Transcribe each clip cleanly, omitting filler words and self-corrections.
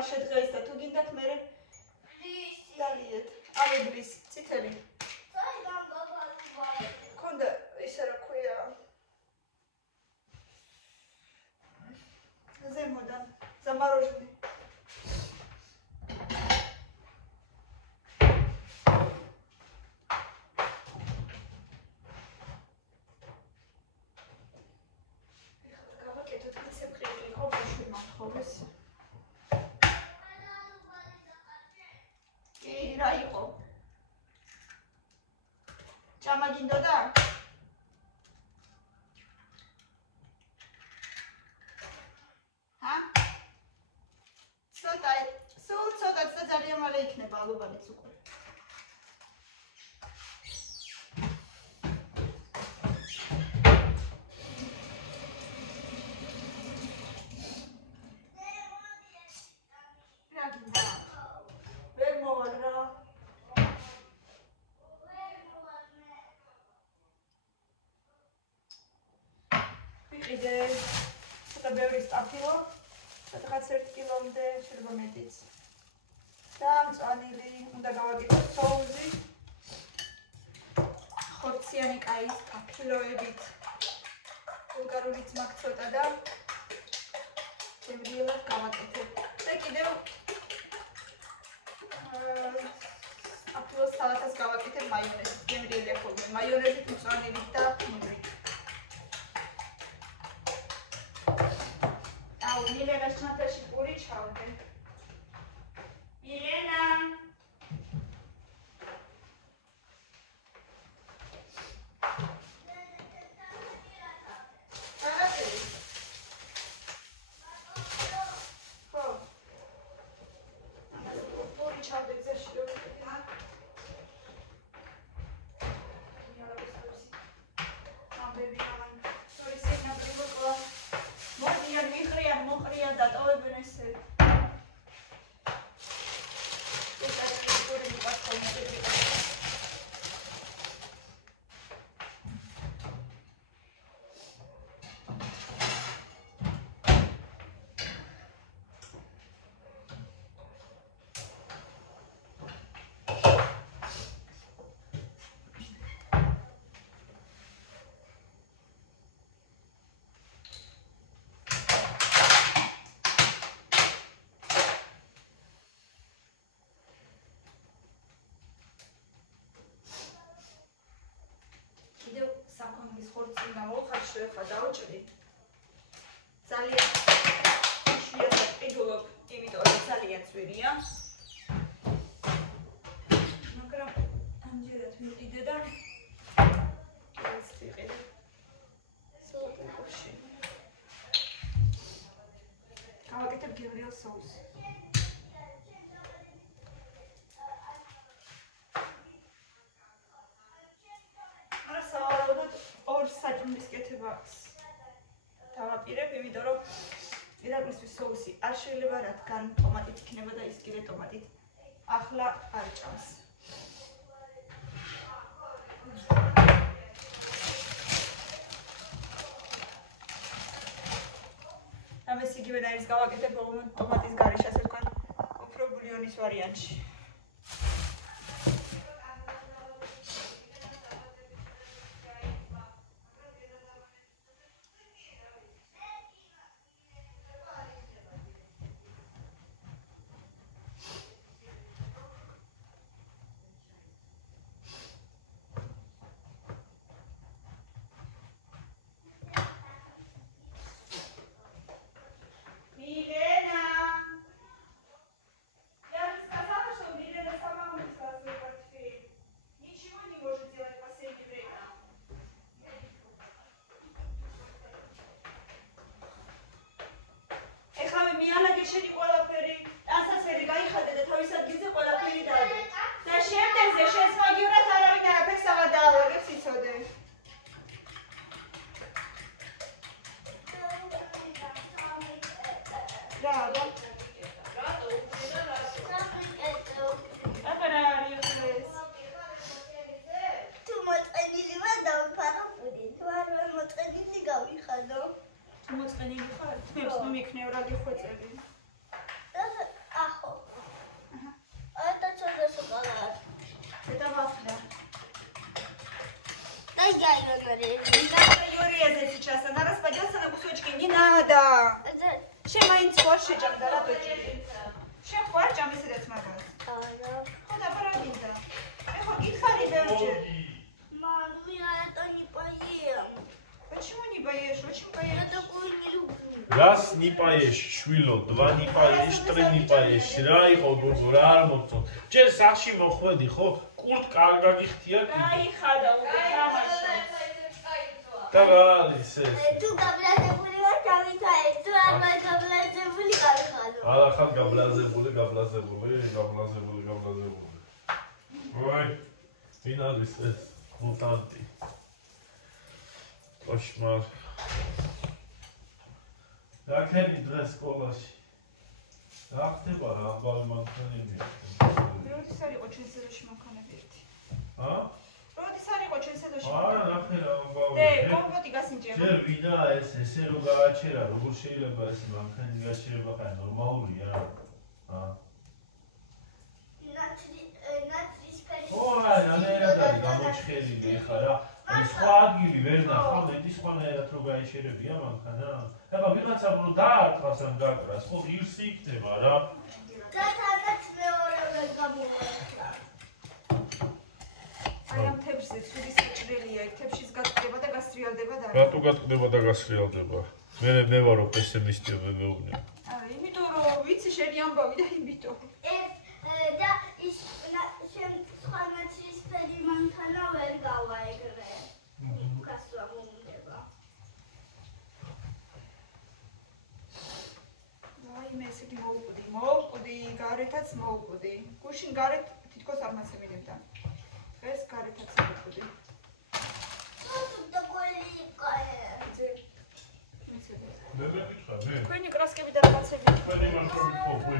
არ შედგეს და თუ გინდათ მე დალიეთ. ალუბლის წითელი. კონდა ისე რა ქვია. ზემოდან замороженный. რა იყო? ჭამა გინდოდა? ჰა? ცოტა, სულ ცოტა და ძალიან მალე იქნება ალუბანიც უკვე. კიდე ცოტა ბევრი სტაფილო, სადღაც 1 კილომდე, შეიძლება მეტიც. და მწვანილი, უნდა გავაკეთოთ соуზი. ხორციანი კაი სტაფილოებით. ბულგარულიც მაქვს ცოტა და გემრიელად გავაკეთებ. და კიდევ სტაფილოს სალათას გავაკეთებ მაიონეზით. გემრიელი ხოლმე მაიონეზით, მწვანილით და ხმლით. Milena შნათაში პური ჩავდე. Milena. პური ჩავდე ზეში რომ დატოვებენ ესე. საკონდის ხორცი გამოვხარშე ხა დავჭრი. ძალიან შეიძლება პიდულობ, იმიტომ რომ ძალიან ძვირია. მაგრამ ამჯერად მიყიდე და ეს ვიყიდე. სოუპში. გავაკეთებ გემრიელ соуზს. საჭმლის კეთება დავაპირებ, იმიტომ რომ ირაკლისთვის соуსი არ შეიძლება რადგან ტომატით იქნება და ის კიდე ტომატით ახლა არ ჭამს. ამას იგივე და ის გავაკეთებ ტომატის გარეშე, ასე ვთქვათ, უფრო ბულიონის ვარიანტში. შენი ყველაფერი, ტანსაცმელი გაიხადე და თავის ადგილზე ყველაფერი დაადე. და შემდეგზე შენს მაგივრად არავინ არაფერს აღარ დაალაგებს იცოდე. რა? აბა არის ეს. თუ მოწყენილი ვარ დავფარო პუდი, თუ არ ვარ მოწყენილი გავიხადო. თუ მოწყენილი ხარ, თმებს ნუ მიქნევ რა გიხვეწები. Юрия сейчас, она распадется на кусочки, не надо. Шемайн скорше, чем да, дочери. Шем хватит, если это смотрят. Куда парадинта? Я хоть хари беру. Мам, я это не поем. Почему не поешь? Очень поешь. Я такую не люблю. Раз не поешь, швило, два не поешь, три не поешь. Рай, хо, рар, мото. Че саши мохведи, хо, курт каргаги хтия. Ай, хада, хамаша. Тарали сес. Ты габлазებული ვარ, ჩამიწაე. თუ არ ვარ габлазებული, გავიხადო. არა ხარ გაბრაზებული. Ой, ვინ არის ეს მუტანტი? Кошмар. რა ქენი დღეს სკოლაში? რა ხდება რა ამბავი მანქანები? როდის არ იყო ჩვენ სედოში მანქანები ერთი? ჰა? როდის არ იყო ჩვენ სედოში? არა, ნახე რა ამბავი. დე, კომპოტი გასინჯება. ჯერ ვინა ესე რო გააჩერა, როგორ შეიძლება ეს მანქანი გააჩერება ხა ნორმალურია რა. ჰა? ой, ანერადად გამოჩხერილი ხა რა. სხვა ადგილი ვერ ნახავ, მეტი სხვანაირად რო გაეშერებია მანქანა. აბა ვიღაცა რო დაარტყას ან გაკრას, ხო ღირსი იქნება რა. და თანაც მეორე გამოვარდა. აი ამ თებშზე ცუდი საჭრელია, თებშის გატყდება და გასრიალდება და. რატო გატყდება და გასრიალდება? მე ვარო პესიმისტია მეუბნე. არა, იმიტომ რომ ვიცი შენი ამბავი და იმიტომ. და ის შემთხვევაში სპერიმანტანა ვერ გავა ეგრე. გასვლა მომდება. აი მე ესე კი მოვუკვდი, გარეთაც მოვუკვდი. გუშინ გარეთ თითქოს არ მაცემინებდა. დღეს გარეთაც მოვუკვდი. და გოლი კაე. მე მეკითხა, მე. თქვენი კრასკები და რაღაცები. თქვენი მანქანები ხო, ვი.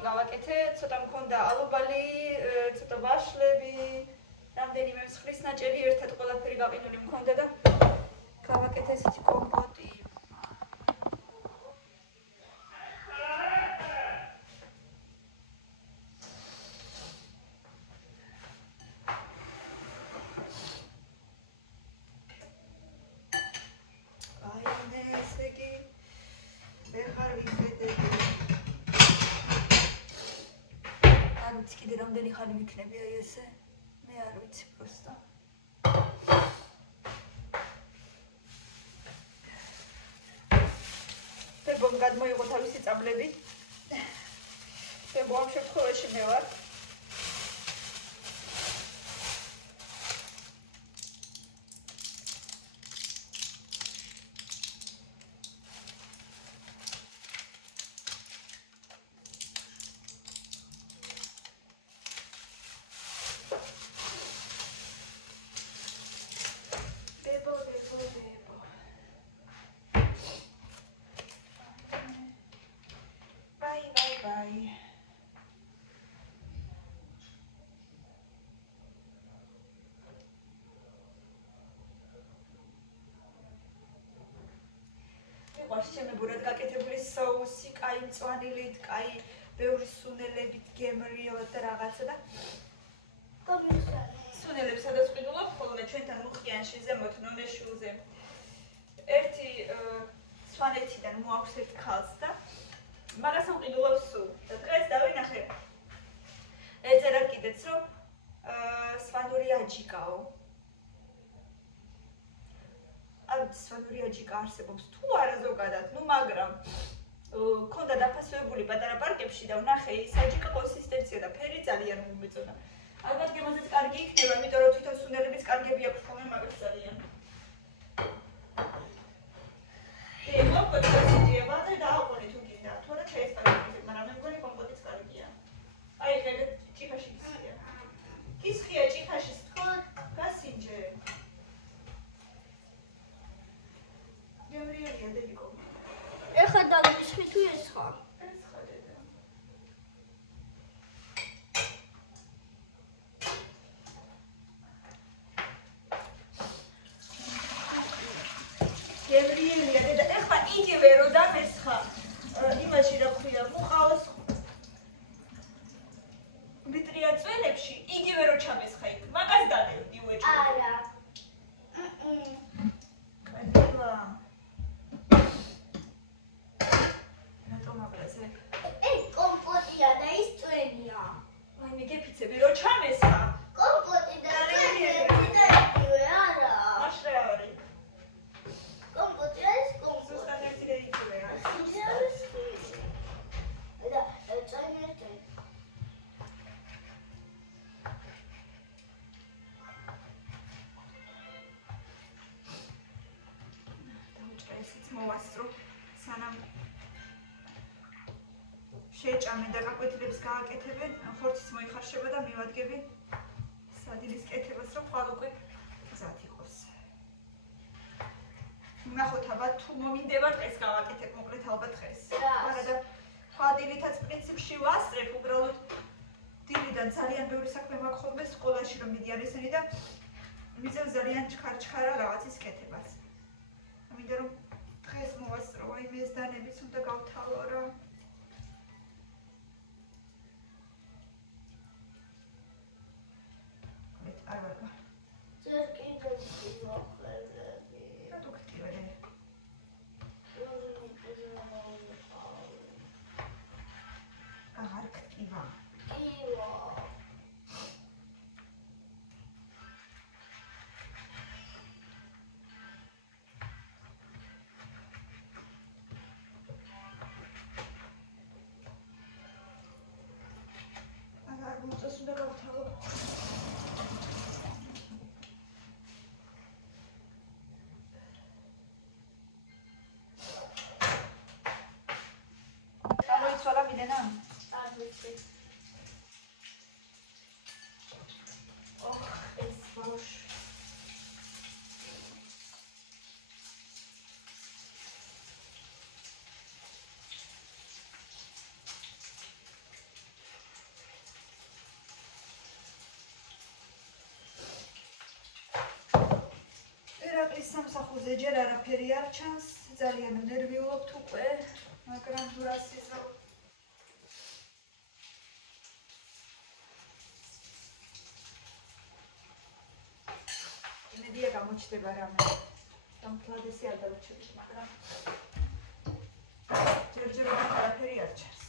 გავაკეთე, ცოტა მქონდა ალუბალი, ცოტა ვაშლები, რამდენიმე მსხლის ნაჭერი, ერთად ყველაფერი გაყინული მქონდა და გავაკეთე ესეთი კომპოტი. კიდე რამდენი ხანი მიქნები აი ესე? მე არ ვიცი პროსტა. ბებომ გადმოიღო თავისი წაბლები. ბებო ამ შემთხვევაში მე ვარ. მყავს შემებურად გაკეთებული соуსი, კაი მწვანილით, კაი ბევრი სუნელებით, გემრიელად და რაღაცა და სუნელებს სადაც ყიდულობ, ხოლმე ჩვენთან მუხიანში ზემოთ ნონეშულზე ერთი სვანეთიდან მოაქვს ერთ ქალს და მაგას ამყიდულობ სულ და დღეს დავინახე ეწერა კიდეც რომ სვანური აჯიკაო სვანური აჯიკა არსებობს თუ არა ზოგადად, ნუ მაგრამ ქონდა დაფასებული პატარა პარკებში და ვნახე ის აჯიკა კონსისტენცია და ფერი ძალიან მომეწონა. ალბათ გემოზეც კარგი იქნება, იმიტომ რომ თვითონ სუნელებიც კარგები აქვს ხოლმე მაგას ძალიან. კომპოტი ვაძე დააყოლე თუ გინდა, თორე შეესწავლეთ, მაგრამ მე მგონი კომპოტიც კარგია. აი ეგ ჭიქაში გისხია. გისხია ჭიქაში თქო, გასინჯე. გემრიელია დედიკო. ეხა დავისხი თუ ესხა? ესხა დედა. გემრიელია დედა, ეხლა იგივე რო დამესხა იმაში რა ქვია, მუყავს ვიტრია წველებში, იგივე რო ჩამესხა იქ, მაგას დადევდი უეჭვე. არა. კაილა. რატომ აბლაზე? კომპოტია და ის წვენია. აი მე გეფიცები რო ჩამესხა. კომპოტი და წვენი და იგივე არა. მაშრე არის. კომპოტი არის კომპოტი. ზუსტად ერთი და იგივე არის. და წვენი ერთი. დავუჭრა ისიც მოვასწრო სანამ შეჭამენ და გაკვეთილებს გააკეთებენ, ხორცის მოიხარშება და მივადგები სადილის კეთებას, რომ ხვალ უკვე გზად იყოს. ნახოთ ალბათ თუ მომინდება დღეს გავაკეთებ, მოკლედ ალბათ დღეს. არა და ხვალდილითაც პრინციპში ვასწრებ, უბრალოდ დილიდან ძალიან ბევრი საქმე მაქვს ხოლმე სკოლაში რომ მიდიან ესენი და მიწევ ძალიან ჩქარ-ჩქარა რაღაცის კეთებას. მინდა რომ დღეს მოვასწრო, აი მე ეს დანებიც უნდა გავთავო რა. არა. ძერ კიდე მოხელები. რატო გტივე? აღარ გტივა. იო. აღარ მოწეს უნდა გავთავო. გამოიცვალა მიდენა? არ ვიცი. ოხ, ეს ბავშვი. ერაკლის სამსახურზე ჯერ არაფერი არ ჩანს, ძალიან ნერვიულობთ უკვე, მაგრამ დურასიზო. იმედია გამოჩნდება რამე. დამთლადესი არ დავუჩები, მაგრამ ჯერჯერობით არაფერი არ ჩანს.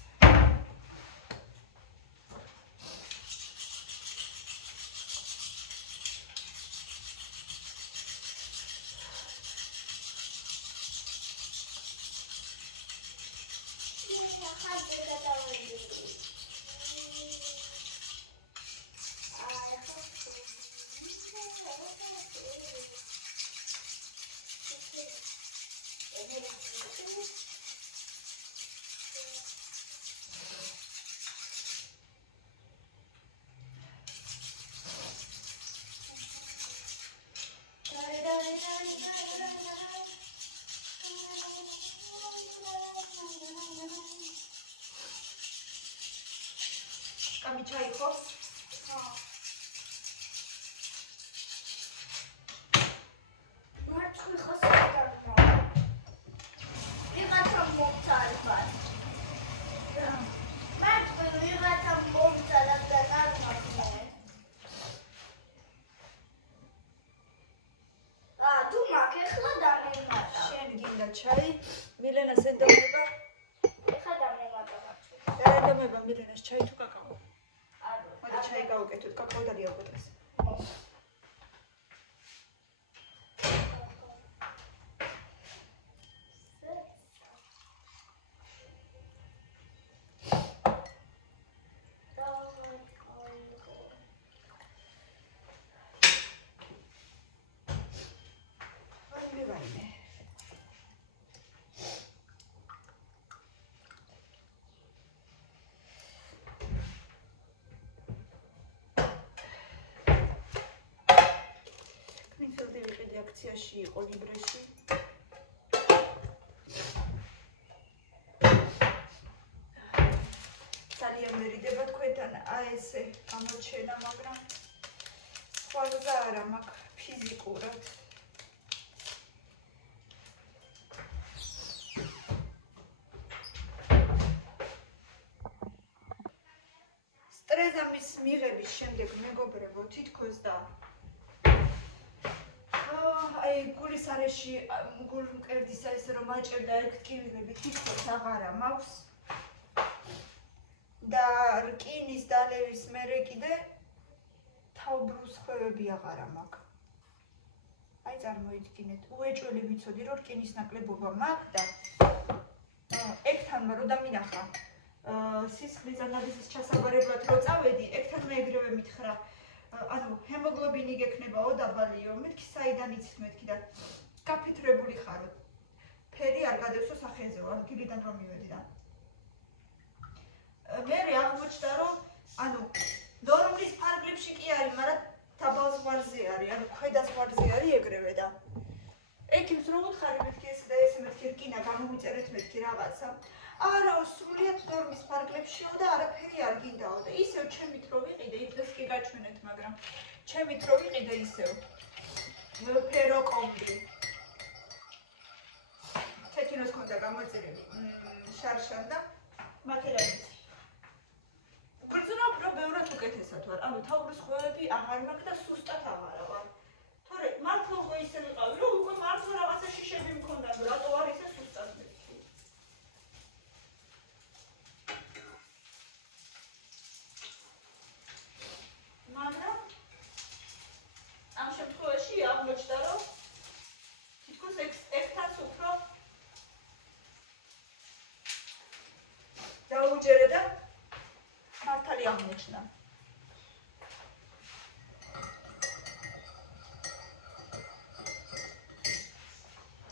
Kami çay koy. მარცხნი ხასიათი. ჩაი. მილენას ენდომება. ეხლა დამემატება. ენდომება მილენას ჩაი თუ კაკაო? მოდი ჩაი გავუკეთოთ, კაკაო დალიაუგოდეს. აქციაში იყო ლიბრეში. ძალიან მერიდება თქვენთან ესე გამოჩენა, მაგრამ სხვა გზა არა მაქვს ფიზიკურად. სტრეზამის მიღების შემდეგ მეგობრებო თითქოს და აი გულის არეში გულმკერდისა ესე რომ აჭერდა ექტივირები თითქოს აღარა მაქვს და რკინის დალევის მერე კიდე თავბრუსხვევები აღარა მაქვს. აი წარმოიდგინეთ, უეჭველი ვიცოდი რომ რკინის ნაკლებობა მაქვს და ეგთანმა რო დამინახა სისხლის ანალიზის ჩასაბარებლად რო წავედი, ეგთანმა ეგრევე მითხრა ანუ ჰემოგლობინი გექნებაო დაბალიო, მეთქი საიდან იცით მეთქი და გაფეთრებული ხარო. ფერი არ გადევსო სახეზეო, ანუ დილიდან რომ მივედი და მერე აღმოჩნდა რომ ანუ ნორმის ფარგლებში კი არის, მაგრამ დაბალ ზღვარზე არის, ანუ ქვედა ზღვარზე არის ეგრევე და ექიმს რომ უთხარი მეთქი ესე და ესე მეთქი რკინა გამომიწერეთ მეთქი რაღაცა. არა, სრულიად ნორმის ფარგლებშიო და არაფერი არ გინდაო და ისევ ჩემით რო ვიყიდე, იქნეს კი გაჩვენეთ, მაგრამ ჩემით რო ვიყიდე ისევ ფერო კომბი. თეთროს ქონდა გამოწერილი შარშან და მატერიალის. გრძნობ რომ ბევრად უკეთესად ვარ, ანუ თავბრუსხვევები აღარ მაქვს და სუსტად აღარა ვარ. თორე მართლა უკვე ისე ვიყავი, რომ უკვე მართლა რაღაცა შიშები მქონდა, რატო არ ისე სუსტად მეთქი. მაგრამ ამ შემთხვევაში აღმოჩნდა რომ თითქოს ეგთანს უფრო დაუჯერე და მართალი აღმოჩნდა.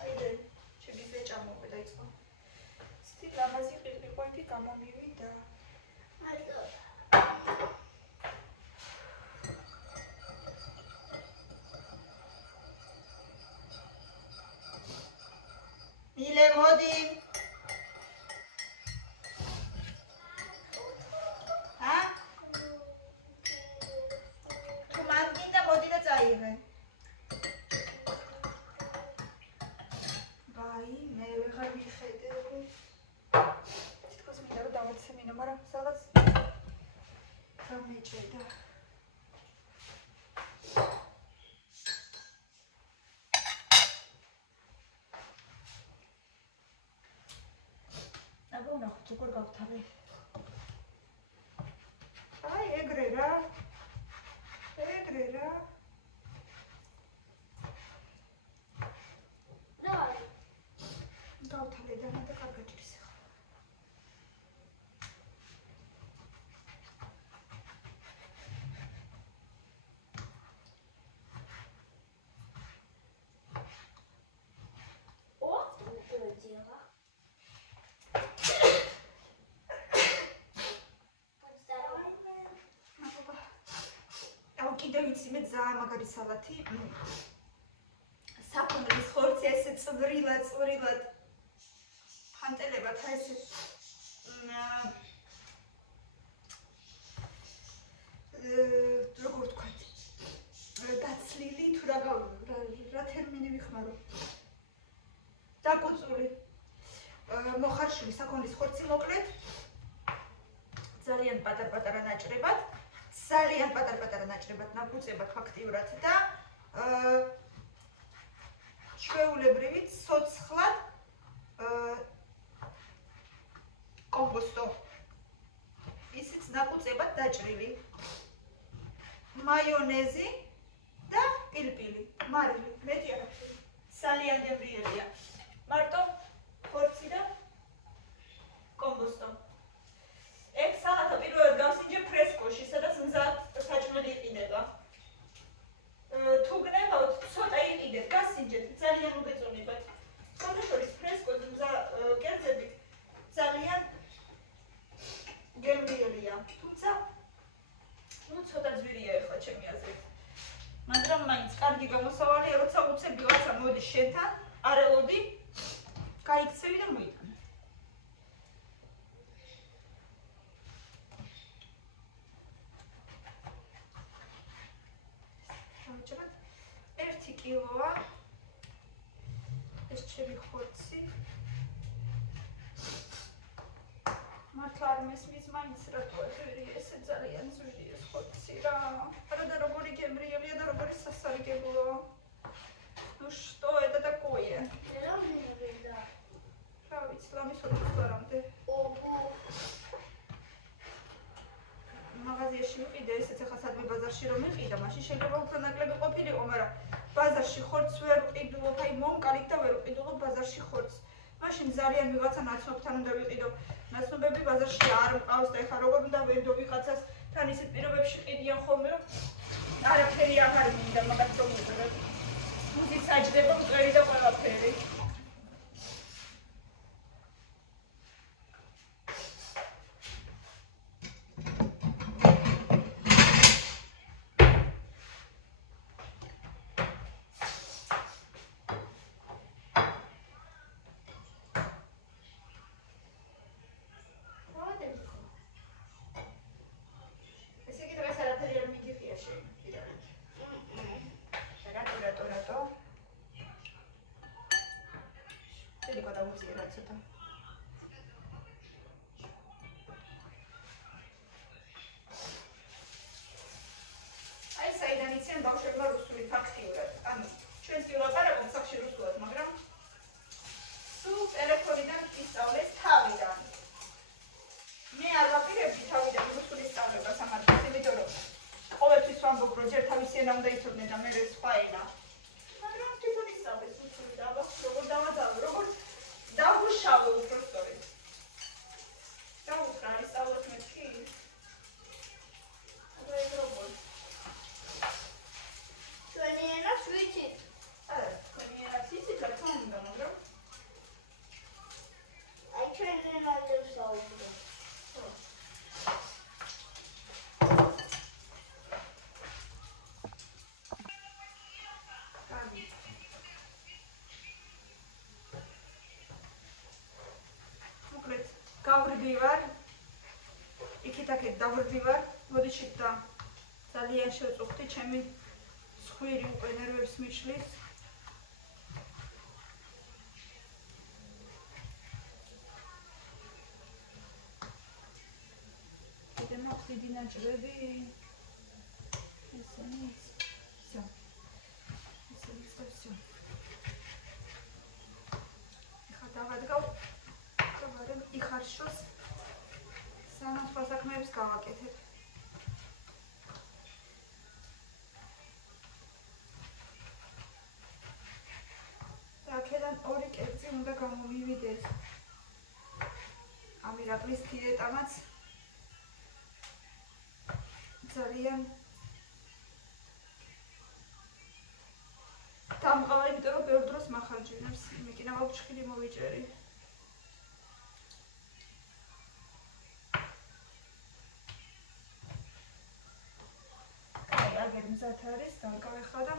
აიდე ჩემი ზეჭა მოვიდა იწყო. სტილ ლამაზი ყიყიყვები გამომივიდა. მილე მოდი. თუ მან გინდა მოდი და წაიღე. ვაი, მე ვეღარ მიხედე. თითქოს მინდა რომ დავაცემინო, მაგრამ სადღაც გამეჭედა. ნახოთ როგორ გავთავე. აი ეგრე რა. ეგრე რა. გავთავე და მე კარგად ჭრის ახლა. კიდევ ვიცი მე ძალიან მაგარი სალათი. საფონლის ხორცი ესე წვრილად ფანტელებად ესე როგორ თქვა დაცლილი თუ რა ტერმინი ვიხმარო. დაკუწული. მოხარშული საფონლის ხორცი მოკლედ. ძალიან პატარ-პატარა ნაჭრებად. ძალიან პატარ-პატარა ნაჭრებად ნაბუწებად ფაქტიურად და ჩვეულებრივი ცოცხლად დაჭრილი მაიონეზი და პილპილი, მარილი, მეტი არა. ძალიან გემრიელია. მარტო ხორცი და კომბოსტო. ეგ სალატა პირველად გავსინჯე ფრესკოში, სადაც მზად საჭმელი იყიდება. თუ გნებავთ, ცოტა იყიდეთ, გასინჯეთ, ძალიან მოგეწონებათ. სხვადასხვის ფრესკოს მზა კერძებით ძალიან გემრიელია. თუმცა ცოტა ძვირია ეხლა ჩემი აზრით. მაგრამ მაინც კარგი გამოსავალია, როცა უცებ ვიღაცა მოდის შენთან, არ ელოდი, გაიქცევი და მოიტანე. დავიჭერეთ 1 კილოა ეს ჩემი ხორცი. მართლა არ მესმის მაინც რატო ეხერია ესე ძალიან ძვირი ეს ხორცი რა. არა და როგორი გემრიელია და როგორი სასარგებლოა. Ну что это такое? რა ვიცი, ლამის ოთხგვარამდე. მაღაზიაში მიყიდე, ესეც ახლა სადმე ბაზარში რომ მიყიდა, მაშინ შეიძლება უფრო ნაკლები ყოფილიყო, მაგრამ ბაზარში ხორცს ვერ ვყიდულობ, აი მომკალით და ვერ ვყიდულობ ბაზარში ხორცს. მაშინ ძალიან ვიღაცა ნაცნობთან უნდა ვიყიდო. ნაცნობები ბაზარში არ მყავს და ეხლა როგორ უნდა ვენდო ვიღაცას თან ისეთ პირობებში ყიდიან ხოლმე, რომ არაფერი აღარ მინდა მაგათ რომ ვიყიდო. მუზი საჯდება მტვერი და ყველაფერი. აი საიდან იციან ბავშვებმა რუსული ფაქტიურად. ანუ ჩვენს კი ვლაპარაკობთ სახში რუსულად, მაგრამ სულ ტელეფონიდან ისწავლეს თავიდან. მე არ ვაპირებდი თავიდან რუსული სწავლებას ამ ადგილას, იმიტომ რომ ყოველთვის ვამბობ, რომ ჯერ თავისი ენა უნდა იცოდნენ და მერე სხვა ენა. მაგრამ თვითონ ისწავლეს რუსული და როგორ დავაძალო, როგორ დავუშავო უბრალოდ. დავუხრა ისწავლოთ მეთქი. აბა ეს როგორ? ჩვენი ენას ვიცით. არა, თქვენი ენას იცით, რა თქმა უნდა, მაგრამ აი ჩვენი ენაზე ვსაუბრობ. გავრდივარ, იქით-აქეთ დავრდივარ, მოდიშით და ძალიან შევწუხდი, ჩემი სხვირი უკვე ნერვებს მიშლის. კიდე მაქვს დიდი ნაჭრები. ესენიც. всё. ესენიც და всё. ეხლა დავადგავ იხარშოს სანამ სხვა საქმეებს გავაკეთებ. და აქედან 2 კერძი უნდა გამომივიდეს. ამირაკლის დიეტამაც ძალიან დამყავა, იმიტომ რომ ბევრ დროს მახარჯვინებს. მეკინა ვაფშხილი მოვიჭერი. მზად არის, დავკავე ხა და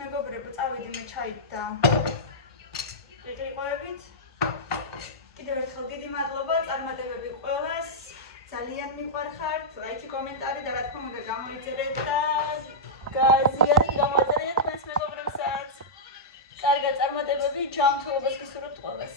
მეგობრებო, წავედი მე ჩაით და რიყვებით. კიდევ ერთხელ დიდი მადლობა, წარმატებები ყველას. ძალიან მიყვარხართ. ლაიქი, კომენტარი და რა თქმა უნდა გამოიწერეთ და გაზიარეთ, გამოიწერეთ თქვენს მეგობრებსაც. კარგად წარმატებები, ჯანმრთელობას გისურვებთ ყველას.